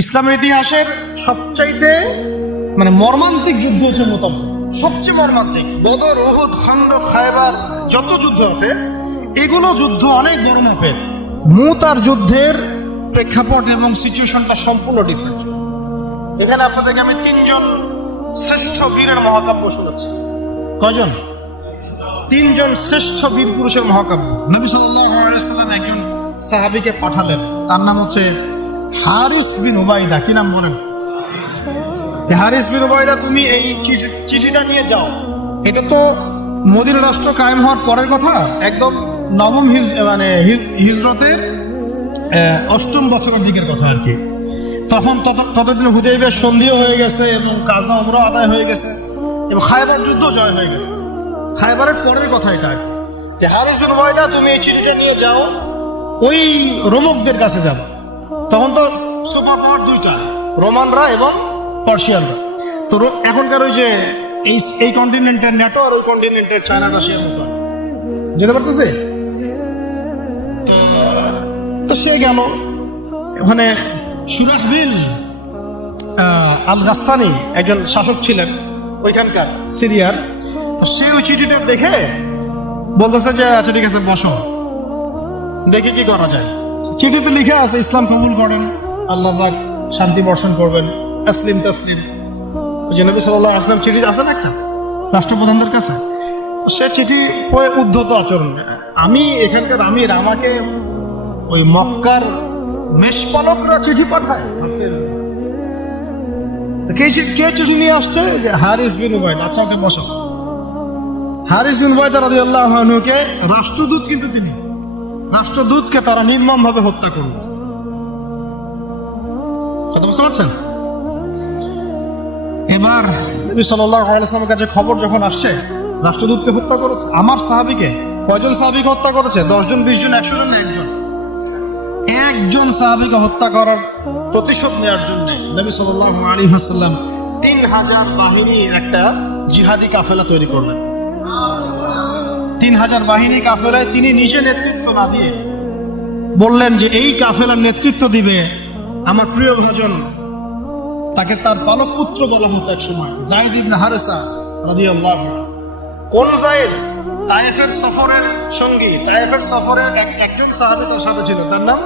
ইসলামের ইতিহাসের সবচাইতে মর্মান্তিক যুদ্ধ হচ্ছে মুতার, সবচেয়ে মর্মান্তিক। বদর, উহুদ, খন্দক, খায়বার যত যুদ্ধ আছে এগুলো যুদ্ধ অনেক বড় মাপের। মুতার যুদ্ধের প্রেক্ষাপট এবং সিচুয়েশনটা সম্পূর্ণ ডিফারেন্ট। এখানে আপনাদেরকে আমি তিনজন শ্রেষ্ঠ বীরের মহাকাব্য শোনাচ্ছি। কয়জন? তিনজন শ্রেষ্ঠ বীর পুরুষের মহাকাব্য। নবী সাল্লাল্লাহু আলাইহি সাল্লাম একজন সাহাবীকে পাঠালেন, তার নাম হচ্ছে হারিস বিন উবাইদা। কি নাম বলেন? হারিস বিন উবাইদা, তুমি এই চিঠিটা নিয়ে যাও। এটা তো মদিনা রাষ্ট্র কায়েম হওয়ার পরের কথা, একদম নবম হিজরতের 8ম বছরের দিকের কথা আর কি। তখন ততদিন হুদাইবিয়ার সন্ধিও হয়ে গেছে এবং কাজা উমরা আদায় হয়ে গেছে এবং খায়বার যুদ্ধ জয় হয়ে গেছে। খায়বারের পরের কথা এটা। হারিস বিন উবাইদা, তুমি এই চিঠিটা নিয়ে যাও, ওই রোমকদের কাছে যাবো। তখন তো সুপার পাওয়ার দুইটা, রোমানরা এবং পার্সিয়ানরা। তো এখনকার ওই যে এই কন্টিনেন্টের ন্যাটো আর ওই কন্টিনেন্টের চায়না, রাশিয়ার মতো যেতে পারতেছে। তো সে গেল ওখানে। সুরাহবিল আল গাসসানি একজন শাসক ছিলেন ওইখানকার সিরিয়ার। তো সে ওই চিঠিটা দেখে বলতেছে যে আচ্ছা ঠিক আছে, বসো, দেখি কি করা যায়। চিঠিতে লিখে আছে ইসলাম কবুল করেন, আল্লাহ পাক শান্তি বর্ষণ করবেন, আসলিম তাসলিম। ওই যে নবী সাল্লাল্লাহু আলাইহি ওয়াসাল্লাম চিঠি আছে না একটা রাষ্ট্রপ্রধানদের কাছে, সে চিঠি পড়ে উদ্ধত আচরণ। আমি এখানকার আমির, আমাকে ওই মক্কার মেষপালকরা চিঠি পাঠায়। তো কে চিঠি নিয়ে আসছে? যে হারিস বিন উবাইদা। আচ্ছা, ওকে বসো। হারিস বিন উবাইদা রাদিয়াল্লাহু আনহুকে রাষ্ট্রদূত, কিন্তু তিনি রাষ্ট্রদূতকে তারা নির্মমভাবে হত্যা করল। কথা বুঝতে পারছেন? এবার নবী সাল্লাল্লাহু আলাইহি ওয়াসাল্লামের কাছে খবর যখন আসছে রাষ্ট্রদূতকে হত্যা করেছে, আমার সাহাবীকে। কয়জন সাহাবীকে হত্যা করেছে? 10 জন, 20 জন, 100 জন না একজন সাহাবীকে হত্যা করার প্রতিশোধ নেওয়ার জন্য নবী সাল্লাল্লাহু আলাইহি ওয়াসাল্লাম 3000 বাহিনীর একটা জিহাদি কাফেলা তৈরি করলেন। 3000 বাহিনী কাফেলায় তিনি নিজে নেতৃত্ব না দিয়ে বললেন যে এই কাফেলার নেতৃত্ব দিবে আমার প্রিয় ভাজন, তাকে তার পালক পুত্র বলা হতো এক সময়, যায়েদ ইবনে হারেসা রাদিয়াল্লাহু। কোন যায়েদ? তায়েফের সফরের সঙ্গী, তায়েফের সফরের একজন সাহাবী তার সাথে ছিল, তার নাম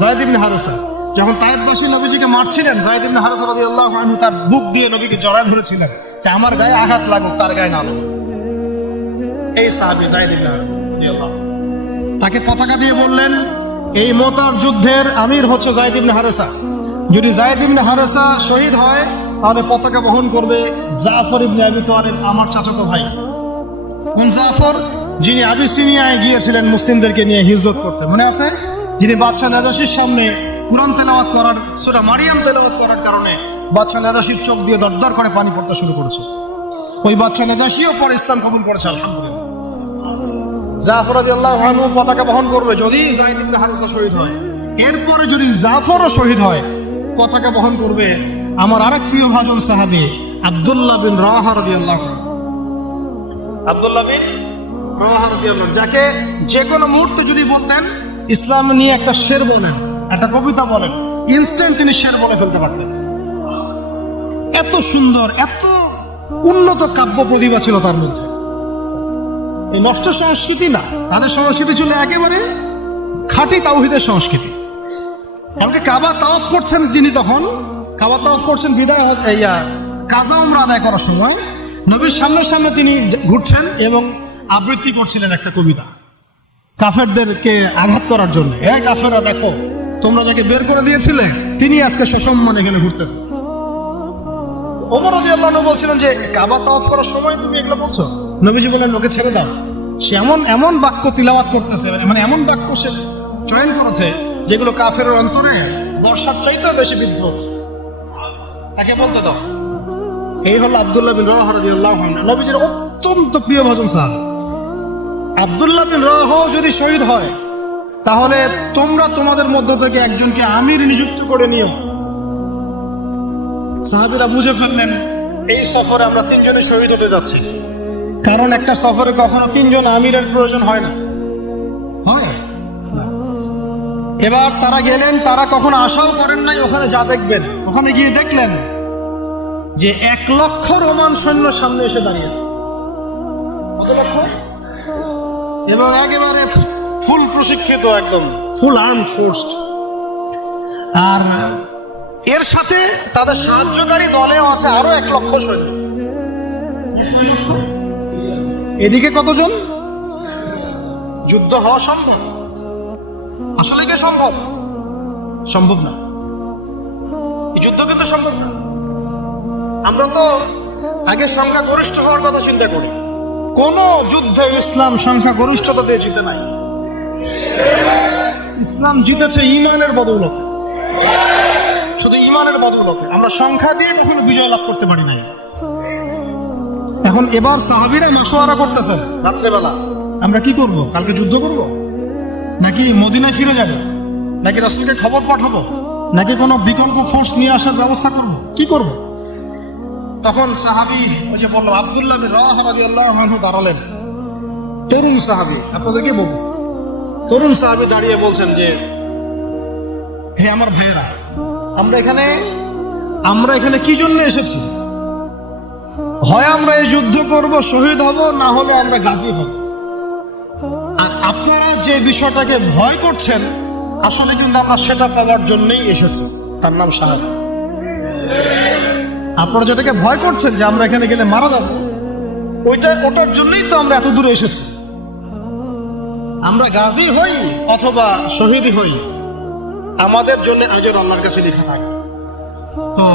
যায়েদ ইবনে হারেসা। যখন তায়েফবাসী নবীজিকে মারছিলেন, যায়েদ ইবনে হারেসা রাদিয়াল্লাহু আনহু তার বুক দিয়ে নবীকে জড়ায় ধরেছিলেন যে আমার গায়ে আঘাত লাগুক, তার গায়ে না লাগুক। এই সাহাবী যায়েদ ইবনে হারেসা রাদিয়াল্লাহু, তাকে পতাকা দিয়ে বললেন এই মুতার যুদ্ধের আমির হচ্ছে যায়েদ ইবনে হারেসা। যদি যায়েদ ইবনে হারেসা শহীদ হয় তাহলে পতাকা বহন করবে জাফর ইবনে আবি তালিব, আমার চাচাতো ভাই। কোন জাফর? যিনি আবিসিনিয়ায় গিয়েছিলেন মুসলিমদেরকে নিয়ে হিজরত করতে, মনে আছে? যিনি বাদশাহ নাজাশির সামনে কুরআন তেলাওয়াত করার, সূরা মারিয়াম তেলাওয়াত করার কারণে বাদশাহ নাজাশির চোখ দিয়ে দরদর করে পানি পড়তে শুরু করেছে। ওই বাদশাহ নাজাশিও পরে ইসলাম কবুল করেছে, আলহামদুলিল্লাহ। জাফর রাদিয়াল্লাহু আনহু পতাকা বহন করবে যদি যায়েদ ইবনে হারেসা শহীদ হয়। এরপরে যদি জাফরও শহীদ হয়, পতাকা বহন করবে আমার আরেক প্রিয় ভাজন সাহাবী আব্দুল্লাহ বিন রাওয়াহা রাদিয়াল্লাহু আনহু। আব্দুল্লাহ বিন রাওয়াহা রাদিয়াল্লাহু, যাকে যে কোনো মুহূর্তে যদি বলতেন ইসলাম নিয়ে একটা শের বলেন, একটা কবিতা বলেন, ইনস্ট্যান্ট তিনি শের বলে ফেলতে পারতেন। এত সুন্দর, এত উন্নত কাব্য প্রতিভা ছিল তার মধ্যে। এই নষ্ট সংস্কৃতি না, তাদের সংস্কৃতি ছিল একেবারে খাঁটি তাওহীদের সংস্কৃতি। এমনকি কাবা তাওয়াফ করছেন যিনি, তখন কাবা তাওয়াফ করছেন বিদায় কাজা উমরা আদায় করার সময় নবীর সামনে তিনি ঘুরছেন এবং আবৃত্তি করছিলেন একটা কবিতা কাফেরদেরকে আঘাত করার জন্য। এই কাফেররা, দেখো তোমরা যাকে বের করে দিয়েছিলে তিনি আজকে সসম্মানে এখানে ঘুরতেছে। ওমর রাদিয়াল্লাহু আনহু বলছিলেন যে কাবা তাওয়াফ করার সময় তুমি এগুলো বলছো? নবীজি বলেন ওকে ছেড়ে দাও, সে এমন বাক্য তিলাওয়াত করতেছে, এমন বাক্য সে চয়ন করেছে যেগুলো কাফেরের অন্তরে বর্ষার চাইতেও বেশি বিদ্ধ হচ্ছে, তাকে বলতে দাও। এই হলো আব্দুল্লাহ বিন রাওয়াহা রাদিয়াল্লাহু আনহু, নবীজির অত্যন্ত প্রিয় ভাজন সাহাবী। আব্দুল্লাহ বিন রাওয়াহা যদি শহীদ হয় তাহলে তোমরা তোমাদের মধ্য থেকে একজনকে আমির নিযুক্ত করে নিও। সাহাবীরা বুঝে ফেললেন এই সফরে আমরা 3 জনই শহীদ হতে যাচ্ছি, কারণ একটা সফরে কখনো 3 জন আমিরের প্রয়োজন হয় না, হয় না। এবার তারা গেলেন, তারা কখনো আশাও করেন নাই ওখানে যা দেখবেন। ওখানে গিয়ে দেখলেন যে 1,00,000 রোমান সৈন্য সামনে এসে দাঁড়িয়েছে। কত লক্ষ? এবং একেবারে ফুল প্রশিক্ষিত, একদম ফুল আর্ম ফোর্স। আর এর সাথে তাদের সাহায্যকারী দলেও আছে আরো 1,00,000 সৈন্য। এদিকে কতজন? যুদ্ধ হওয়া সম্ভব? আসলে কি সম্ভব? সম্ভব না। এই যুদ্ধ কিন্তু সম্ভব না। আমরা তো আগে সংখ্যা গরিষ্ঠ হওয়ার কথা চিন্তা করি। কোন যুদ্ধে ইসলাম সংখ্যা গরিষ্ঠতা দিয়ে জিতে নাই। ইসলাম জিতেছে ইমানের বদৌলতে, শুধু ইমানের বদৌলতে। আমরা সংখ্যা দিয়ে কখনো বিজয় লাভ করতে পারি নাই। এখন এবার সাহাবীরা মাশওয়ারা করতেছেন রাত্রেবেলা, আমরা কি করব? কালকে যুদ্ধ করব, নাকি মদিনায় ফিরে যাব, নাকি রাসূলকে খবর পাঠাবো, নাকি কোনো বিকল্প ফোর্স নিয়ে আসার ব্যবস্থা করব, কি করব? তখন সাহাবী, ওই যে বললাম আব্দুল্লাহ বিন রাওয়াহা রাদিয়াল্লাহু আনহু দাঁড়ালেন। তরুণ সাহাবী, আপনাদেরকে বলতেছি, তরুণ সাহাবী দাঁড়িয়ে বলছেন যে, হে আমার ভাইয়েরা, আমরা এখানে কি জন্য এসেছি? হয় আমরা এই যুদ্ধ করব, শহীদ হব, না হলে আমরা গাজী হব। আর আপনারা যে বিষয়টাকে ভয় করছেন, আসলে কিন্তু আমরা সেটা পাওয়ার জন্যই এসেছি, তার নাম শাহাদাত। আপনারা যেটাকে ভয় করছেন যে আমরা এখানে গেলে মারা যাব, ওটার জন্যই তো আমরা এত দূরে এসেছি। আমরা গাজী হই অথবা শহীদ হই, আমাদের জন্য আজর আল্লাহর কাছে লেখা থাকে। তো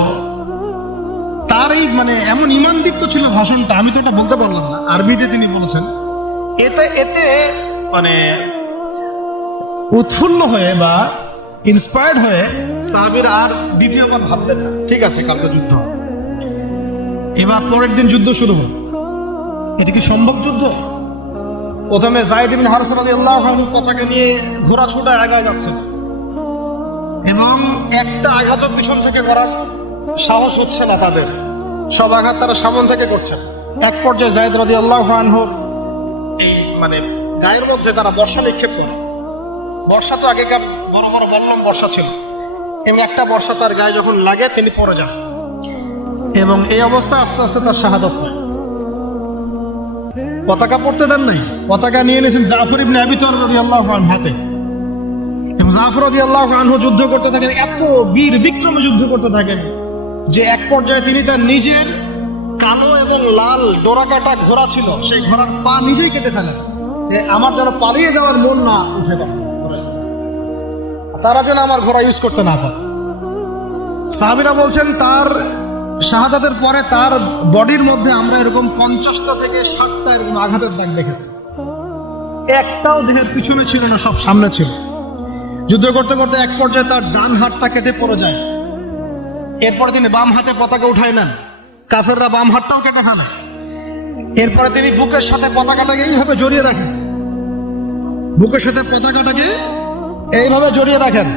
তার এই এমন ঈমানদীপ্ত ছিল ভাষণটা, আমি তো এটা বলতে পারলাম না, আরবিতে তিনি বলেছেন। এতে উৎফুল্ল হয়ে বা ইন্সপায়ার্ড হয়ে সাহাবীরা আর দ্বিতীয়বার ভাবলেন না, ঠিক আছে কালকে যুদ্ধ। এবার পরের দিন যুদ্ধ শুরু হল। এটা কি সম্ভব যুদ্ধ? প্রথমে যায়েদ ইবনে হারসা রাদিয়াল্লাহু আনহু পতাকা নিয়ে ঘোড়া ছুটায় আগায় যাচ্ছেন, এবং একটা আঘাতও পিছন থেকে করার সাহস হচ্ছে না তাদের। সব আঘাত তারা সামন থেকে করছেন। এক পর্যায়ে যায়েদ রাদিয়াল্লাহু আনহুর এই গায়ের মধ্যে তারা বর্ষা নিক্ষেপ করে। বর্ষা তো আগেকার বড় বড় বললাম বর্ষা ছিল, এমনি একটা বর্ষা তার গায়ে যখন লাগে তিনি পড়ে যান, এবং এই অবস্থায় আস্তে আস্তে তার শাহাদাত হয়। পতাকা পড়তে দেন নাই, পতাকা নিয়ে নিয়েছেন জাফর ইবনে আবি তালিব রাদিয়াল্লাহু আনহু হাতে। এবং জাফর রাদিয়াল্লাহু আনহু যুদ্ধ করতে থাকেন, এত বীর বিক্রমে যুদ্ধ করতে থাকেন যে এক পর্যায়ে তিনি তার নিজের কালো এবং লাল ডোরাকাটা ঘোড়া ছিল, সেই ঘোড়ার পা নিজেই কেটে ফেলেন, যে আমার যেন পালিয়ে যাওয়ার মন না উঠে পারে, তারা যেন আমার ঘোড়া ইউজ করতে না পারে। সাহাবীরা বলছেন তার শাহাদাতের পরে তার বডির মধ্যে আমরা এরকম 50টা থেকে 60টা এরকম আঘাতের দাগ দেখেছি। একটাও দেহের পিছনে ছিল না, সব সামনে ছিল। যুদ্ধ করতে করতে এক পর্যায়ে তার ডান হাতটা কেটে পড়ে যায়। এরপরে তিনি বাম হাতে পতাকা উঠায় নেন, কাফেররা বাম হাতটাও কেটে ফেলে। এরপরে তিনি বুকের সাথে পতাকাটাকে এইভাবে জড়িয়ে রাখেন, বুকের সাথে পতাকাটাকে এইভাবে জড়িয়ে রাখেন,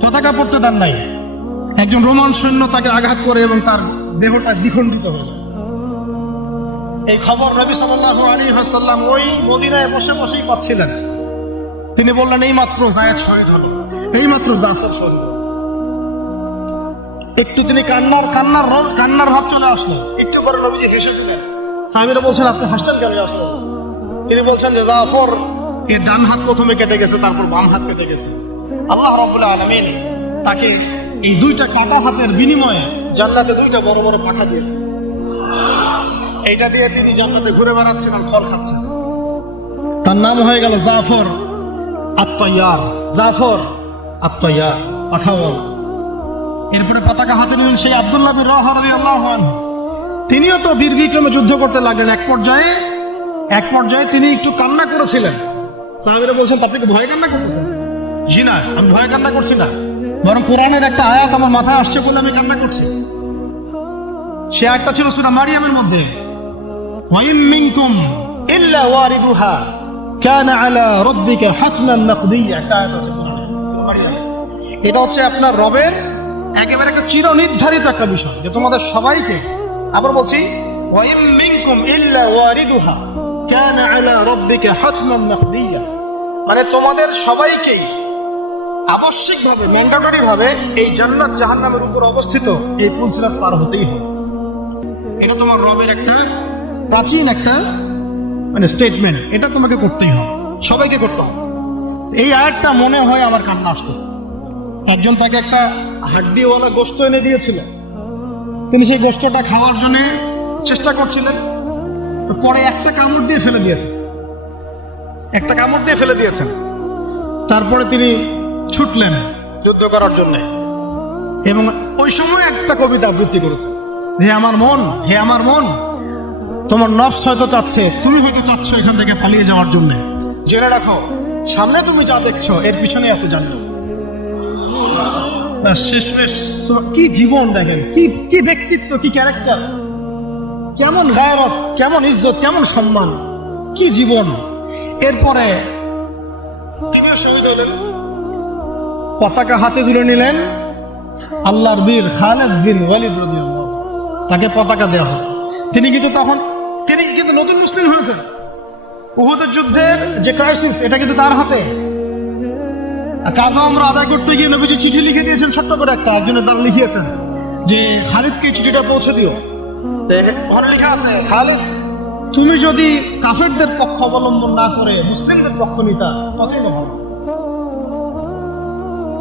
পতাকা পড়তে দেন নাই। একজন রোমান সৈন্য তাকে আঘাত করে এবং তার দেহটা দ্বিখণ্ডিত হয়ে যায়। এই খবর নবী সাল্লাল্লাহু আলাইহি ওয়াসাল্লাম ওই মদিনায় বসে বসেই পাচ্ছিলেন। তিনি বললেন, এই মাত্র যায়েদ শহীদ হল, এই মাত্র জাফর শহীদ হল। একটু তিনি কান্নার ভাব চলে আসলো। একটু পরে নবীজি হেসে দিলেন। সাহাবীরা বলছেন, আপনি হাসছেন কেন আসলো? তিনি বলছেন যে জাফর এর ডান হাত প্রথমে কেটে গেছে, তারপর বাম হাত কেটে গেছে। আল্লাহ রাব্বুল আলামিন তাকে এই দুইটা কাটা হাতের বিনিময়ে জান্নাতে দুইটা বড় বড় পাখা দিয়েছে। এইটা দিয়ে তিনি জান্নাতে ঘুরে বেড়াচ্ছেন আর ফল খাচ্ছেন। তার নাম হয়ে গেল জাফর আত-তাইয়ার, জাফর আত-তাইয়ার, পাখাওয়াল। এরপরে পতাকা হাতে নিলেন সেই আব্দুল্লাহ বিন রাওয়াহা রাদিয়াল্লাহু আনহু। তিনিও তো বীর বিক্রমে যুদ্ধ করতে লাগলেন। এক পর্যায়ে তিনি একটু কান্না করেছিলেন। সাহাবীরা বলছেন, আপনি কি ভয়ে কান্না করতেছেন? জি না, আমি ভয়ে কান্না করছি না, বরং কোরআনের একটা আয়াত আমার মাথায় আসছে বলে আমি কান্না করছি। সে আয়াতটা ছিল সূরা মারিয়ামের মধ্যে, ওয়া ইম মিনকুম ইল্লা ওয়ারিদুহা কানা আলা রাব্বিকা হাতমান মাকদিয়া। একটা আয়াত আছে কোরআনে, সূরা মারিয়াম। এটা হচ্ছে আপনার রবের একেবারে একটা চিরনির্ধারিত একটা বিষয়, যে তোমাদের সবাইকে, আবার বলছি, ওয়া ইম মিনকুম ইল্লা ওয়ারিদুহা কানা আলা রাব্বিকা হাতমান মাকদিয়া, তোমাদের সবাইকেই আবশ্যিকভাবে ম্যান্ডেটরি ভাবে এই জান্নাত জাহান্নামের উপর অবস্থিত এই পুল সিরাত পার হতেই হবে। এটা তোমার রবের একটা প্রাচীন একটা মানে স্টেটমেন্ট, এটা তোমাকে করতেই হবে, সবাইকে করতে হবে। এই আয়াতটা মনে হয় আমার কান্না আসতেছে। একজন তাকে একটা হাড্ডিওয়ালা গোশত এনে দিয়েছিল, তিনি সেই গোশতটা খাওয়ার জন্য চেষ্টা করছিলেন, তো পরে একটা কামড় দিয়ে ফেলে দিয়েছেন, একটা কামড় দিয়ে ফেলে দিয়েছেন। তারপরে তিনি ছুটলেন যুদ্ধ করার জন্য, এবং ওই সময় একটা কবিতা আবৃত্তি করেছেন, হে আমার মন, হে আমার মন, তোমার নফস হয়তো চাচ্ছে, তুমি হয়তো চাচ্ছ এখান থেকে পালিয়ে যাওয়ার জন্য, জেনে রাখো সামনে তুমি যা দেখছো এর পিছনে আছে জান্নাত। শেষমেশ কি জীবন দেখেন, কি কি ব্যক্তিত্ব, কি ক্যারেক্টার, কেমন গায়রত, কেমন ইজ্জত, কেমন সম্মান, কি জীবন। এরপরে তিনিও শহীদ হলেন, পতাকা হাতে তুলে নিলেন, আল্লাহর বীর খালিদ বিন ওয়ালিদ রাদিয়াল্লাহু আনহু, তাকে পতাকা দেওয়া হয়। তিনি কিন্তু নতুন মুসলিম হয়েছেন। উহুদের যুদ্ধের যে ক্রাইসিস, এটা কিন্তু তার হাতে। কাজা আমরা আদায় করতে গিয়ে নবীজি চিঠি লিখে দিয়েছেন, ছোট্ট করে একটা, একজনের দ্বারা লিখিয়েছেন যে খালিদকে চিঠিটা পৌঁছে দিও। ওখানে লেখা আছে, খালিদ তুমি যদি কাফেরদের পক্ষ অবলম্বন না করে মুসলিমদের পক্ষ নিতা কতই না ভালো।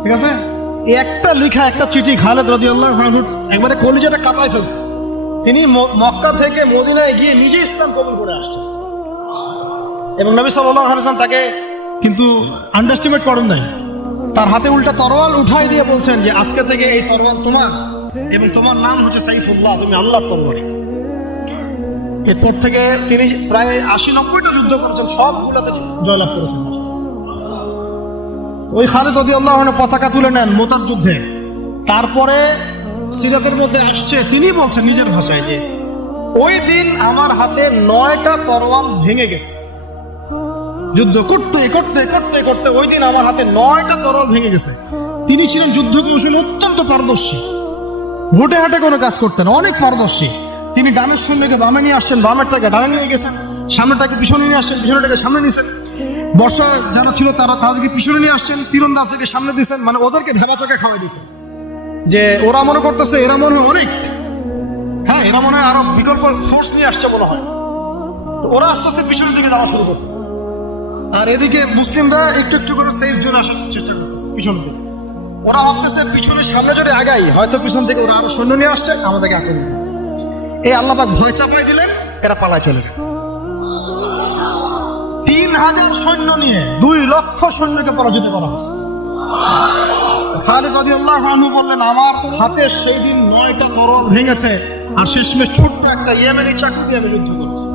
ঠিক আছে, এই একটা লেখা, একটা চিঠি খালিদ রাদিয়াল্লাহু আনহু একবারে কলিজাটা কাঁপায় ফেলছে। তিনি মক্কা থেকে মদিনায় গিয়ে নিজে ইসলাম কবুল করে আসছেন, এবং নবী সাল্লাল্লাহু আলাইহি ওয়াসাল্লাম তাকে কিন্তু আন্ডারস্টিমেট করেন নাই। তার হাতে উল্টা তরোয়াল উঠাই দিয়ে বলছেন যে আজকে থেকে এই তরোয়াল তোমার, এবং তোমার নাম হচ্ছে সাইফুল্লাহ, তুমি আল্লাহর তরবারি। এরপর থেকে তিনি প্রায় 80-90টা যুদ্ধ করেছেন, সবগুলোতে জয়লাভ করেছেন। ওই খালিদ রাদিয়াল্লাহু আনহু পতাকা তুলে নেন মুতার যুদ্ধে। তারপরে সিরাতের মধ্যে আসছে, তিনি বলছেন নিজের ভাষায় যে ওই দিন আমার হাতে 9টা তরোয়াল ভেঙে গেছে। যুদ্ধ করতে করতে করতে করতে ওই দিন আমার হাতে 9টা তরোয়াল ভেঙে গেছে। তিনি ছিলেন যুদ্ধ কৌশলে অত্যন্ত পারদর্শী, ভোটে হাটে কোনো কাজ করতেন, অনেক পারদর্শী। তিনি ডানের সৈন্যকে বামে নিয়ে আসছেন, বামেরটাকে ডানে নিয়ে গেছেন, সামনেটাকে পিছনে নিয়ে আসছেন, পিছনেটাকে সামনে নিয়েছেন। বর্ষা যারা ছিল তাদেরকে পিছনে নিয়ে আসছেন, তীরন্দাজদেরকে সামনে দিয়েছেন, মানে ওদেরকে ভেবা চোখে খাওয়াই দিয়েছেন যে ওরা মনে করতেছে এরা মনে হয় অনেক, হ্যাঁ এরা মনে হয় আরো বিকল্প ফোর্স নিয়ে আসছে মনে হয়। তো ওরা আস্তে আস্তে পিছনের দিকে যাওয়া শুরু করতেছে, আর এদিকে মুসলিমরা একটু একটু করে সেফ জোনে আসার চেষ্টা করতেছে পিছনের দিকে। ওরা ভাবতেছে পিছনের সামনে যদি আগাই হয়তো পিছন থেকে ওরা আরো সৈন্য নিয়ে আসছে, আমাদেরকে আক্রমণ করবে। এই আল্লাহ পাক ভয় চাপাই দিলেন, এরা পালায় চলে গেল। 3000 সৈন্য নিয়ে 2 লক্ষ সৈন্যকে পরাজিত করা হয়েছে। খালিদ রাদিয়াল্লাহু আনহু বললেন আমার হাতে সেই দিন 9টা তরোয়াল ভেঙেছে, আর শেষমেশ ছোট্ট একটা ইয়েমেনি চাকু দিয়ে আমি যুদ্ধ করছি।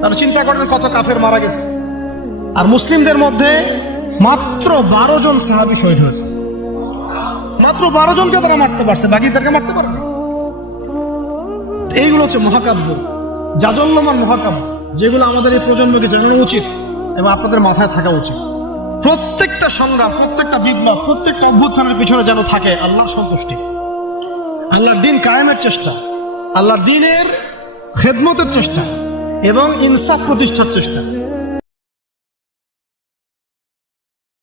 তারা চিন্তা করেন কত কাফের মারা গেছে, আর মুসলিমদের মধ্যে মাত্র 12 জন সাহাবী শহীদ হয়েছে। মাত্র 12 জনকে তারা মারতে পারছে, বাকিদেরকে মারতে পারে না। এইগুলো হচ্ছে মহাকাব্য, জাজল্যমান মহাকাব্য, যেগুলো আমাদের এই প্রজন্মকে জানানো উচিত এবং আপনাদের মাথায় থাকা উচিত। প্রত্যেকটা সংগ্রাম, প্রত্যেকটা বিপ্লব, প্রত্যেকটা অভ্যুত্থানের পিছনে যেন থাকে আল্লাহর সন্তুষ্টি, আল্লাহর দিন কায়েমের চেষ্টা, আল্লাহর দিনের খেদমতের চেষ্টা এবং ইনসাফ প্রতিষ্ঠার চেষ্টা।